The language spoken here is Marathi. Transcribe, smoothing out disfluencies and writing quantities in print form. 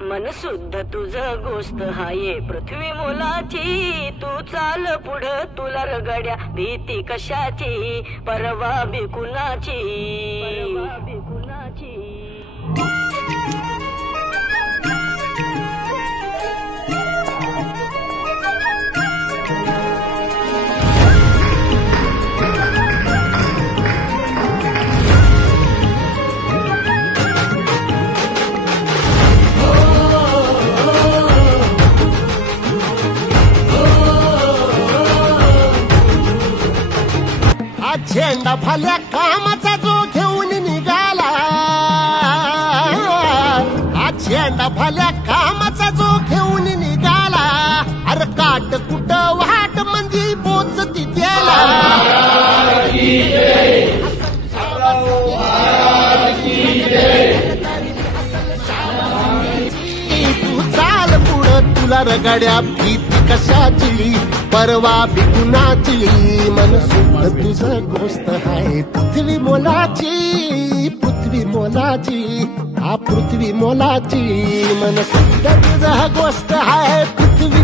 मन शुद्ध तुझं गोष्ट हाये पृथ्वी मोलाची तू चाल पुढं तुला रगड्या भीती कशाची परवा बी कुणाची झेंडा भल्या कामाचा जो घेऊन निघाला झेंडा भल्या कामाचा जो घेऊन निघाला अरे काट कुट वाट मंदी पोचती त्याला तू चाल पुढं तुला रगड्या भीती कशाची परवा बी कुणाची मन शुद्ध तुझं गोष्ट आहे पृथ्वी मोलाची पृथ्वी मोलाची मन शुद्ध तुझं गोष्ट आहे पृथ्वी